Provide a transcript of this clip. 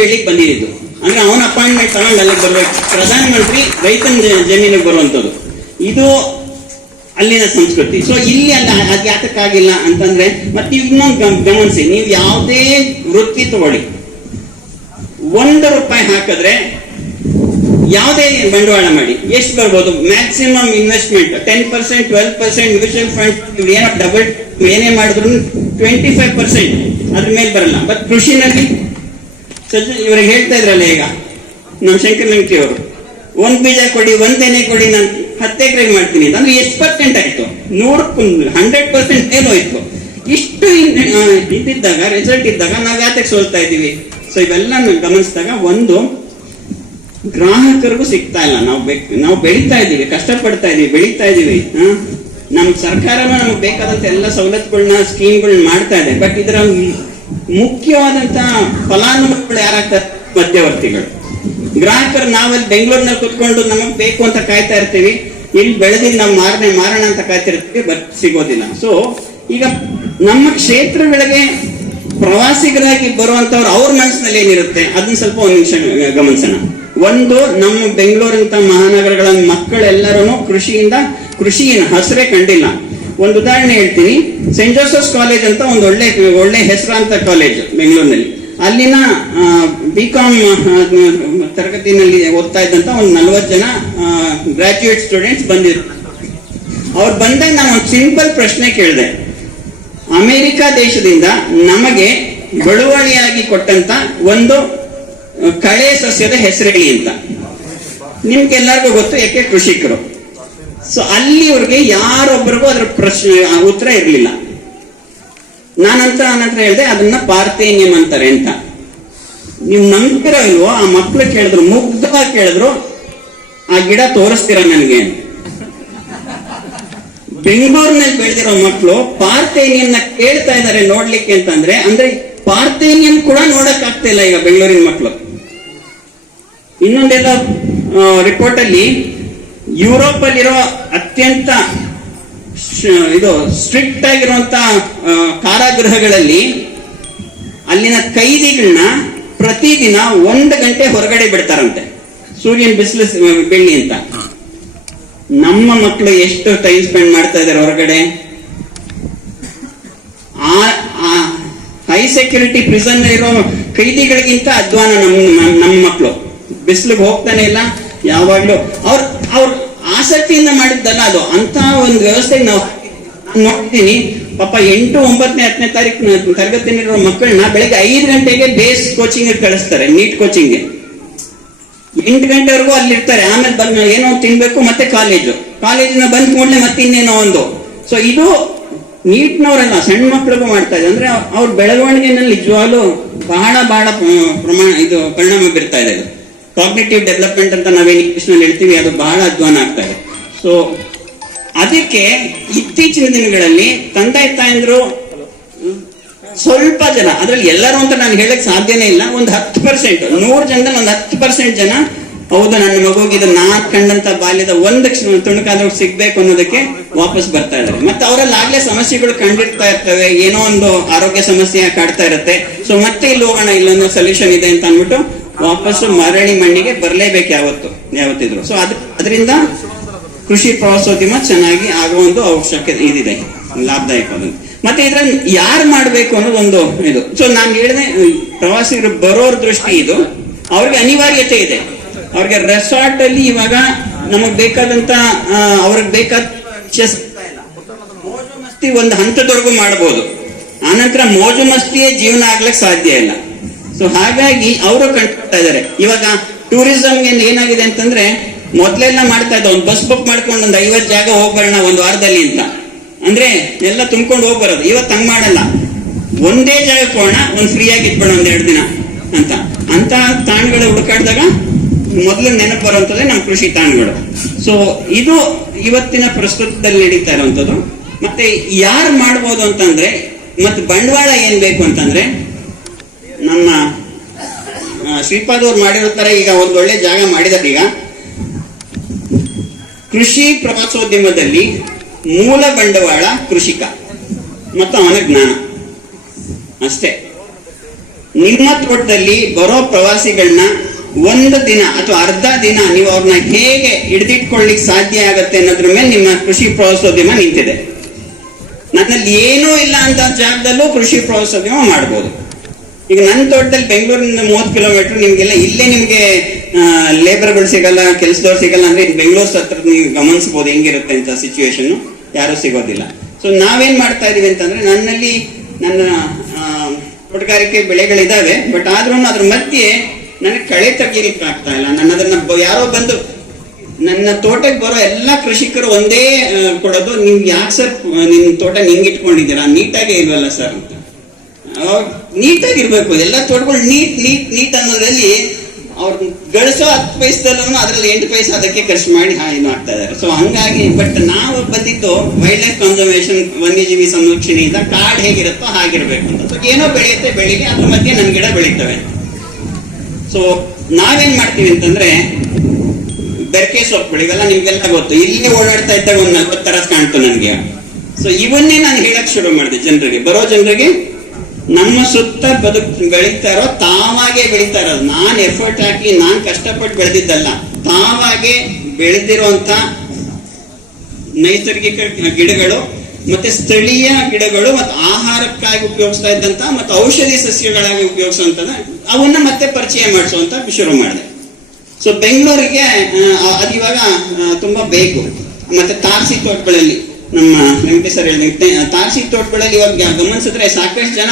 ಹೇಳಿಕ್ ಬಂದಿದ್ದು. ಅಂದ್ರೆ ಅವನ ಅಪಾಯಿಂಟ್ಮೆಂಟ್ ತಗೊಂಡು ಅಲ್ಲಿಗೆ ಬರ್ಬೇಕು ಪ್ರಧಾನಮಂತ್ರಿ ರೈತನ ಜಮೀನಿಗೆ ಬರುವಂತದ್ದು ಇದು ಅಲ್ಲಿನ ಸಂಸ್ಕೃತಿ. ಸೊ ಇಲ್ಲಿ ಅಲ್ಲ ಅದು ಯಾತಕ್ಕಾಗಿಲ್ಲ ಅಂತಂದ್ರೆ, ಮತ್ತೆ ಇನ್ನೊಂದು ಗಮನಿಸಿ, ನೀವು ಯಾವುದೇ ವೃತ್ತಿ ತಗೊಳ್ಳಿ. ಒಂದು ರೂಪಾಯಿ ಹಾಕಿದ್ರೆ ಯಾವುದೇ ಬಂಡವಾಳ ಮಾಡಿ, ಎಷ್ಟು ಬರ್ಬೋದು? Maximum investment ten percent twelve percent mutual fund ಏನೋ ಡಬಲ್ ಏನೇ ಮಾಡಿದ್ರು ಟ್ವೆಂಟಿ ಫೈವ್ ಪರ್ಸೆಂಟ್ ಅದ್ರ ಮೇಲೆ ಬರಲ್ಲ. ಬಟ್ ಕೃಷಿನಲ್ಲಿ ಸಜ್ಜ, ಇವ್ರಿಗೆ ಹೇಳ್ತಾ ಇದ್ರಲ್ಲ ಈಗ, ನಮ್ಮ ಶಂಕರ್ ಲಂಕಿ ಅವರು, ಒಂದ್ ಬೀಜ ಕೊಡಿ ಒಂದೇನೆ ಕೊಡಿ, ನಾನು ಹತ್ತು ಎಕರೆಗೆ ಮಾಡ್ತೀನಿ ಅಂತಂದ್ರೆ ಎಷ್ಟು ಪರ್ಸೆಂಟ್ ಆಯ್ತು? ನೂರು ಹಂಡ್ರೆಡ್ ಪರ್ಸೆಂಟ್ ಏನೋ ಹೋಯ್ತು. ಇಷ್ಟು ಇದ್ದಿದ್ದಾಗ ರಿಸಲ್ಟ್ ಇದ್ದಾಗ ನಾವು ಯಾತಕ್ಕೆ ಸೋಲ್ತಾ ಇದ್ದೀವಿ. ಸೊ ಇವೆಲ್ಲ ಗಮನಿಸಿದಾಗ ಒಂದು, ಗ್ರಾಹಕರಿಗೂ ಸಿಗ್ತಾ ಇಲ್ಲ. ನಾವು ನಾವು ಬೆಳೀತಾ ಇದೀವಿ ಕಷ್ಟಪಡ್ತಾ ಇದೀವಿ ಬೆಳೀತಾ ಇದೀವಿ ನಮ್ಮ ನಮ್ ಸರ್ಕಾರನ ನಮ್ಗೆ ಬೇಕಾದಂತ ಎಲ್ಲ ಸವಲತ್ತುಗಳನ್ನ ಸ್ಕೀಮ್ಗಳನ್ನ ಮಾಡ್ತಾ ಇದೆ. ಬಟ್ ಇದರ ಮುಖ್ಯವಾದಂತ ಫಲಾನುಭವಿಗಳು ಯಾರಾಗ್ತಾರೆ? ಮಧ್ಯವರ್ತಿಗಳು. ಗ್ರಾಹಕರು ನಾವಲ್ಲಿ ಬೆಂಗಳೂರಿನಲ್ಲಿ ಕುತ್ಕೊಂಡು ನಮಗ್ ಬೇಕು ಅಂತ ಕಾಯ್ತಾ ಇರ್ತೀವಿ. ಇಲ್ಲಿ ಬೆಳೆದಿದ್ದು ನಾವು ಮಾರನೆ ಮಾರೋಣ ಅಂತ ಕಾಯ್ತಿರ್ತೀವಿ ಬಟ್ ಸಿಗೋದಿಲ್ಲ ಸೊ ಈಗ ನಮ್ಮ ಕ್ಷೇತ್ರಗಳಿಗೆ ಪ್ರವಾಸಿಗರಾಗಿ ಬರುವಂತವ್ರು ಅವ್ರ ಮನಸ್ಸಿನಲ್ಲಿ ಏನಿರುತ್ತೆ? ಅದನ್ನ ಸ್ವಲ್ಪ ಒಂದು ನಿಮಿಷ ಗಮನಿಸೋಣ. ಒಂದು, ನಮ್ಮ ಬೆಂಗಳೂರಿನಂತ ಮಹಾನಗರಗಳ ಮಕ್ಕಳೆಲ್ಲರೂ ಕೃಷಿಯಿಂದ, ಕೃಷಿಯನ್ನು ಹಸರೇ ಕಂಡಿಲ್ಲ. ಒಂದು ಉದಾಹರಣೆ ಹೇಳ್ತೀನಿ. ಸೆಂಟ್ ಜೋಸೆಫ್ಸ್ ಕಾಲೇಜ್ ಅಂತ ಒಂದು ಒಳ್ಳೆ ಒಳ್ಳೆ ಹೆಸರಾಂತ ಕಾಲೇಜ್ ಬೆಂಗಳೂರಿನಲ್ಲಿ. ಅಲ್ಲಿನ ಬಿ ಕಾಮ್ ತರಗತಿನಲ್ಲಿ ಓದ್ತಾ ಇದ್ದಂತ ಒಂದು ನಲ್ವತ್ತು ಜನ ಗ್ರಾಜ್ಯುಯೇಟ್ ಸ್ಟೂಡೆಂಟ್ಸ್ ಬಂದಿದ್ರು. ಅವ್ರು ಬಂದಾಗ ನಾನು ಒಂದು ಸಿಂಪಲ್ ಪ್ರಶ್ನೆ ಕೇಳಿದೆ. ಅಮೆರಿಕ ದೇಶದಿಂದ ನಮಗೆ ಬಳುವಳಿಯಾಗಿ ಕೊಟ್ಟಂತ ಒಂದು ಕಳೆ ಸಸ್ಯದ ಹೆಸರೇಳಿ ಅಂತ. ನಿಮ್ಗೆಲ್ಲರಿಗೂ ಗೊತ್ತು ಯಾಕೆ ಕೃಷಿಕರು? ಸೊ ಅಲ್ಲಿವರೆಗೆ ಯಾರೊಬ್ಬರಿಗೂ ಅದ್ರ ಪ್ರಶ್ನೆ ಉತ್ತರ ಇರಲಿಲ್ಲ. ನಾನಂತ ನಂತರ ಹೇಳಿದೆ, ಅದನ್ನ ಪಾರ್ಥೇನಿಯಂ ಅಂತಾರೆ ಅಂತ. ನೀವು ನಂಬ್ತಿರೋ ಇಲ್ವೋ, ಆ ಮಕ್ಳು ಕೇಳಿದ್ರು, ಮುಗ್ಧವಾಗಿ ಕೇಳಿದ್ರು, ಆ ಗಿಡ ತೋರಿಸ್ತೀರ ನನಗೆ. ಬೆಂಗಳೂರಿನಲ್ಲಿ ಬೆಳೆದಿರೋ ಮಕ್ಕಳು ಪಾರ್ಥೇನಿಯನ್ನ ಕೇಳ್ತಾ ಇದ್ದಾರೆ ನೋಡ್ಲಿಕ್ಕೆ ಅಂತಂದ್ರೆ, ಅಂದ್ರೆ ಪಾರ್ಥೇನಿಯಂ ಕೂಡ ನೋಡಕ್ ಆಗ್ತಾ ಇಲ್ಲ ಈಗ ಬೆಂಗಳೂರಿನ ಮಕ್ಕಳು ಇನ್ನೊಂದೆಲ್ಲ ರಿಪೋರ್ಟ್ ಅಲ್ಲಿ ಯುರೋಪ್ ಅಲ್ಲಿರೋ ಅತ್ಯಂತ ಇದು ಸ್ಟ್ರಿಕ್ಟ್ ಆಗಿರುವಂತ ಕಾರಾಗೃಹಗಳಲ್ಲಿ ಅಲ್ಲಿನ ಕೈದಿಗಳನ್ನ ಪ್ರತಿದಿನ ಒಂದು ಗಂಟೆ ಹೊರಗಡೆ ಬಿಡ್ತಾರಂತೆ. ಸೂರ್ಯನ ಬಿಸಿಲು ಬೆಳ್ಳಿ ಅಂತ. ನಮ್ಮ ಮಕ್ಕಳು ಎಷ್ಟು ಟೈಮ್ ಸ್ಪೆಂಡ್ ಮಾಡ್ತಾ ಇದ್ದಾರೆ ಹೊರಗಡೆ? ಆ ಹೈ ಸೆಕ್ಯೂರಿಟಿ ಪ್ರಿಸನ್ ಇರೋ ಕೈದಿಗಳಿಗಿಂತ ಅಧ್ವಾನ ನಮ್ಮ ನಮ್ಮ- ಮಕ್ಕಳು ಬಿಸಿಲಿಗೆ ಹೋಗ್ತಾನೆ ಇಲ್ಲ ಯಾವಾಗ್ಲೂ. ಅವ್ರ ಆಸಕ್ತಿಯಿಂದ ಮಾಡಿದ್ದಲ್ಲ ಅದು. ಅಂತ ಒಂದು ವ್ಯವಸ್ಥೆಗೆ ನಾವು ನೋಡ್ತೀನಿ. ಪಾಪ ಎಂಟು, ಒಂಬತ್ತನೇ, ಹತ್ತನೇ ತಾರೀಕು ತರಗತಿಯಲ್ಲಿರೋ ಮಕ್ಕಳನ್ನ ಬೆಳಗ್ಗೆ ಐದು ಗಂಟೆಗೆ ಬೇಸ್ ಕೋಚಿಂಗ್ ಕಳಿಸ್ತಾರೆ ನೀಟ್ ಕೋಚಿಂಗ್ಗೆ ಎಂಟು ಗಂಟೆವರೆಗೂ ಅಲ್ಲಿರ್ತಾರೆ. ಆಮೇಲೆ ಬಂದ್ ಏನೋ ತಿನ್ಬೇಕು ಮತ್ತೆ ಕಾಲೇಜು ಕಾಲೇಜಿನ ಬಂದ್ ಕೂಡಲೇ ಮತ್ತೆ ಇನ್ನೇನೋ ಒಂದು. ಸೊ ಇದು ನೀಟ್ನವರೆಲ್ಲ ಸಣ್ಣ ಮಕ್ಕಳಿಗೂ ಮಾಡ್ತಾ ಇದೆ. ಅಂದ್ರೆ ಅವ್- ಅವ್ರ ಬೆಳವಣಿಗೆನಲ್ಲಿ ನಿಜವಾಗ್ಲೂ ಬಹಳ ಬಹಳ ಪ್ರಮಾಣ, ಇದು ಪರಿಣಾಮ ಬೀರ್ತಾ ಇದು. ಕಾಗ್ನೇಟಿವ್ ಡೆವಲಪ್ಮೆಂಟ್ ಅಂತ ನಾವೇನು ಇಂಗ್ಲಿಷ್ನಲ್ಲಿ ಹೇಳ್ತೀವಿ, ಅದು ಬಹಳ ಅಧ್ವಾನ ಆಗ್ತಾ ಇದೆ. ಸೊ ಅದಕ್ಕೆ ಇತ್ತೀಚಿನ ದಿನಗಳಲ್ಲಿ ತಂದೆ ತಾಯಂದ್ರು ಸ್ವಲ್ಪ ಜನ, ಅದ್ರಲ್ಲಿ ಎಲ್ಲರೂ ಅಂತ ನಾನು ಹೇಳಕ್ ಸಾಧ್ಯನೇ ಇಲ್ಲ, ಒಂದು ಹತ್ತು ಪರ್ಸೆಂಟ್ ನೂರು ಜನದಲ್ಲಿ ಒಂದು ಹತ್ತು ಪರ್ಸೆಂಟ್ ಜನ, ಹೌದು, ನನ್ನ ಮಗುಗಿದ ಇದು ನಾ ಕಂಡಂತ ಬಾಲ್ಯದ ಒಂದು ತುಣುಕಾದ್ರೂ ಸಿಗ್ಬೇಕು ಅನ್ನೋದಕ್ಕೆ ವಾಪಸ್ ಬರ್ತಾ ಇದ್ದಾರೆ. ಮತ್ತೆ ಅವರಲ್ಲಿ ಆಗ್ಲೇ ಸಮಸ್ಯೆಗಳು ಕಂಡಿರ್ತಾ ಇರ್ತವೆ, ಏನೋ ಒಂದು ಆರೋಗ್ಯ ಸಮಸ್ಯೆ ಕಾಡ್ತಾ ಇರುತ್ತೆ. ಸೊ ಮತ್ತೆ ಇಲ್ಲಿ ಹೋಗೋಣ, ಇಲ್ಲೊಂದು ಸೊಲ್ಯೂಷನ್ ಇದೆ ಅಂತ ಅಂದ್ಬಿಟ್ಟು ವಾಪಸ್ಸು ಮರಳಿ ಮಣ್ಣಿಗೆ ಬರಲೇಬೇಕು ಯಾವತ್ತು, ಯಾವತ್ತಿದ್ರು. ಸೊ ಅದ್, ಅದರಿಂದ ಕೃಷಿ ಪ್ರವಾಸೋದ್ಯಮ ಚೆನ್ನಾಗಿ ಆಗುವ ಒಂದು ಅವಶ್ಯಕತೆ ಇದಿದೆ, ಲಾಭದಾಯಕ ಮತ್ತೆ ಇದ್ರ ಯಾರು ಮಾಡಬೇಕು ಅನ್ನೋದು ಒಂದು ಇದು. ಸೊ ನಾನು ಹೇಳಿದೆ, ಪ್ರವಾಸಿಗರು ಬರೋರ್ ದೃಷ್ಟಿ ಇದು. ಅವ್ರಿಗೆ ಅನಿವಾರ್ಯತೆ ಇದೆ. ಅವ್ರಿಗೆ ರೆಸಾರ್ಟ್ ಅಲ್ಲಿ ಇವಾಗ ನಮಗ್ ಬೇಕಾದಂತ ಅವ್ರಿಗೆ ಬೇಕಾದ ಮಸ್ತಿ ಒಂದು ಹಂತದವರೆಗೂ ಮಾಡಬಹುದು ಆನಂತರ ಮೋಜು ಮಸ್ತಿಯೇ ಜೀವನ ಆಗ್ಲಿಕ್ಕೆ ಸಾಧ್ಯ ಇಲ್ಲ. ಸೊ ಹಾಗಾಗಿ ಅವರು ಕಂಡುಕೊಳ್ತಾ ಇದ್ದಾರೆ. ಇವಾಗ ಟೂರಿಸಂ ಏನಾಗಿದೆ ಅಂತಂದ್ರೆ, ಮೊದ್ಲೆಲ್ಲ ಮಾಡ್ತಾ ಇದ್ದ, ಒಂದು ಬಸ್ ಬುಕ್ ಮಾಡ್ಕೊಂಡು ಒಂದು ಐವತ್ತು ಜಾಗ ಹೋಗ್ಬರೋಣ ಒಂದು ವಾರದಲ್ಲಿ ಅಂತ. ಅಂದ್ರೆ, ಎಲ್ಲ ತುಂಬ್ಕೊಂಡು ಹೋಗ್ಬರೋದು. ಇವತ್ತು ಹಂಗ್ ಮಾಡಲ್ಲ. ಒಂದೇ ಜಾಗಕ್ಕೆ ಹೋಗೋಣ, ಒಂದು ಫ್ರೀ ಆಗಿ ಇಟ್ಬೇಡ ಒಂದ್ ಎರಡು ದಿನ ಅಂತ. ಅಂತ ತಾಣಗಳು ಹುಡುಕಾಡಿದಾಗ ಮೊದಲು ನೆನಪು ಬರುವಂತದ್ದೇ ನಮ್ಮ ಕೃಷಿ ತಾಣಗಳು. ಸೊ ಇದು ಇವತ್ತಿನ ಪ್ರಸ್ತುತದಲ್ಲಿ ನಡೀತಾ ಇರುವಂತದ್ದು ಮತ್ತೆ ಯಾರು ಮಾಡ್ಬೋದು ಅಂತಂದ್ರೆ, ಮತ್ತೆ ಬಂಡವಾಳ ಏನ್ ಬೇಕು ಅಂತಂದ್ರೆ ನಮ್ಮ ಶ್ರೀಪಾದವ್ರು ಶ್ರೀಪಾದ್ ಅವ್ರು ಮಾಡಿರೋ ತರ ಈಗ ಒಂದು ಒಳ್ಳೆ ಜಾಗ ಮಾಡಿದ್ದಾರೆ ಈಗ. ಕೃಷಿ ಪ್ರವಾಸೋದ್ಯಮದಲ್ಲಿ ಮೂಲ ಬಂಡವಾಳ ಕೃಷಿಕ ಮತ್ತು ಅವನ ಜ್ಞಾನ. ಅಷ್ಟೇ. ನಿಮ್ಮ ತೋಟದಲ್ಲಿ ಬರೋ ಪ್ರವಾಸಿಗಳನ್ನ ಒಂದು ದಿನ ಅಥವಾ ಅರ್ಧ ದಿನ ನೀವು ಅವ್ರನ್ನ ಹೇಗೆ ಹಿಡಿದಿಟ್ಕೊಳ್ಳಿಕ್ ಸಾಧ್ಯ ಆಗತ್ತೆ ಅನ್ನೋದ್ರ ಮೇಲೆ ನಿಮ್ಮ ಕೃಷಿ ಪ್ರವಾಸೋದ್ಯಮ ನಿಂತಿದೆ. ನನ್ನಲ್ಲಿ ಏನೂ ಇಲ್ಲ ಅಂತ ಜಾಗದಲ್ಲೂ ಕೃಷಿ ಪ್ರವಾಸೋದ್ಯಮ ಮಾಡ್ಬೋದು. ಈಗ ನನ್ನ ತೋಟದಲ್ಲಿ ಬೆಂಗಳೂರಿನಿಂದ ಮೂವತ್ತು ಕಿಲೋಮೀಟರ್ ನಿಮ್ಗೆಲ್ಲ ಇಲ್ಲೇ ನಿಮ್ಗೆ ಲೇಬರ್ಗಳು ಸಿಗಲ್ಲ, ಕೆಲಸದವ್ರು ಸಿಗಲ್ಲ ಅಂದ್ರೆ ಬೆಂಗಳೂರು ಹತ್ರ ನೀವು ಗಮನಿಸಬಹುದು ಹೆಂಗಿರುತ್ತೆ ಅಂತ ಸಿಚುವೇಶನ್ ಯಾರು ಸಿಗೋದಿಲ್ಲ. ಸೊ ನಾವೇನ್ ಮಾಡ್ತಾ ಇದೀವಿ ಅಂತಂದ್ರೆ ನನ್ನಲ್ಲಿ ನನ್ನ ತೋಟಗಾರಿಕೆ ಬೆಳೆಗಳಿದಾವೆ ಬಟ್ ಆದ್ರೂ ಅದ್ರ ಮಧ್ಯೆ ನನಗೆ ಕಳೆ ತೆಗೀಲಿಕ್ಕೆ ಆಗ್ತಾ ಇಲ್ಲ. ನನ್ನ ಅದನ್ನ ಯಾರೋ ಬಂದು ನನ್ನ ತೋಟಕ್ಕೆ ಬರೋ ಎಲ್ಲ ಕೃಷಿಕರು ಒಂದೇ ಕೊಡೋದು. ನೀವು ಯಾಕೆ ಸರ್ ನಿಮ್ಮ ತೋಟ ಹಿಂಗೆ ಇಟ್ಕೊಂಡಿದ್ದೀರಾ? ನೀಟಾಗಿ ಇಲ್ವಲ್ಲ ಸರ್ ಅಂತ. ನೀಟಾಗಿರ್ಬೇಕು. ಎಲ್ಲ ತೋಟಗಳು ನೀಟ್ ನೀಟ್ ನೀಟ್ ಅನ್ನೋದ್ರಲ್ಲಿ ಅವ್ರು ಗಳಿಸೋ ಹತ್ತು ಪೈಸದಲ್ಲೂ ಅದರಲ್ಲಿ ಎಂಟು ಪೈಸೆ ಅದಕ್ಕೆ ಖರ್ಚು ಮಾಡಿ ಹಾ ಆಗ್ತಾ ಇದಾರೆ ಸೊ ಹಂಗಾಗಿ ಬಟ್ ನಾವು ಬಂದಿದ್ದು ವೈಲ್ಡ್ ಲೈಫ್ ಕನ್ಸರ್ವೇಷನ್ ವನ್ಯಜೀವಿ ಸಂರಕ್ಷಣೆಯಿಂದ ಕಾಡ್ ಹೇಗಿರುತ್ತೋ ಹಾಗಿರ್ಬೇಕು ಅಂತ. ಸೊ ಏನೋ ಬೆಳೆಯುತ್ತೆ ಬೆಳಿಗ್ಗೆ ಅದ್ರ ಮಧ್ಯೆ ನನ್ನ ಗಿಡ ಬೆಳೀತವೆ. ಸೊ ನಾವೇನ್ ಮಾಡ್ತೀವಿ ಅಂತಂದ್ರೆ, ಬೆರಕೆ ಸೊಪ್ಪುಗಳು ಇವೆಲ್ಲ ನಿಮ್ಗೆಲ್ಲ ಗೊತ್ತು. ಇಲ್ಲಿ ಓಡಾಡ್ತಾ ಇದ್ದಾಗ ಒಂದ್ ನಲ್ವತ್ತು ತರ ಕಾಣ್ತು ನನಗೆ. ಸೊ ಇವನ್ನೇ ನಾನು ಹೇಳಕ್ ಶುರು ಮಾಡಿದೆ ಜನರಿಗೆ. ಬರೋ ಜನರಿಗೆ ನಮ್ಮ ಸುತ್ತ ಬದುಕ್ ಬೆಳೀತಾರೋ ತಾವಾಗೆ ಬೆಳೀತಾರೋ ನಾನ್ ಎಫರ್ಟ್ ಹಾಕಿ, ನಾನ್ ಕಷ್ಟಪಟ್ಟು ಬೆಳೆದಿದ್ದಲ್ಲ. ತಾವಾಗೆ ಬೆಳೆದಿರುವಂತ ನೈಸರ್ಗಿಕ ಗಿಡಗಳು, ಮತ್ತೆ ಸ್ಥಳೀಯ ಗಿಡಗಳು, ಮತ್ತು ಆಹಾರಕ್ಕಾಗಿ ಉಪಯೋಗಿಸ್ತಾ ಇದ್ದಂತ ಮತ್ತು ಔಷಧಿ ಸಸ್ಯಗಳಾಗಿ ಉಪಯೋಗಿಸುವಂಥದ್ದು, ಅವನ್ನ ಮತ್ತೆ ಪರಿಚಯ ಮಾಡಿಸುವಂತ ಶುರು ಮಾಡಿದೆ. ಸೊ ಬೆಂಗಳೂರಿಗೆ ಅದು ಇವಾಗ ತುಂಬಾ ಬೇಕು. ಮತ್ತೆ ತಾರಸಿ ತೋಟಗಳಲ್ಲಿ ನಮ್ಮ ವೆಂಕಟೇಶ್ ಸರ್ ಹೇಳಿದಂತೆ ತಾರಸಿ ತೋಟಗಳಲ್ಲಿ ಇವಾಗ ಗಮನಿಸಿದ್ರೆ ಸಾಕಷ್ಟು ಜನ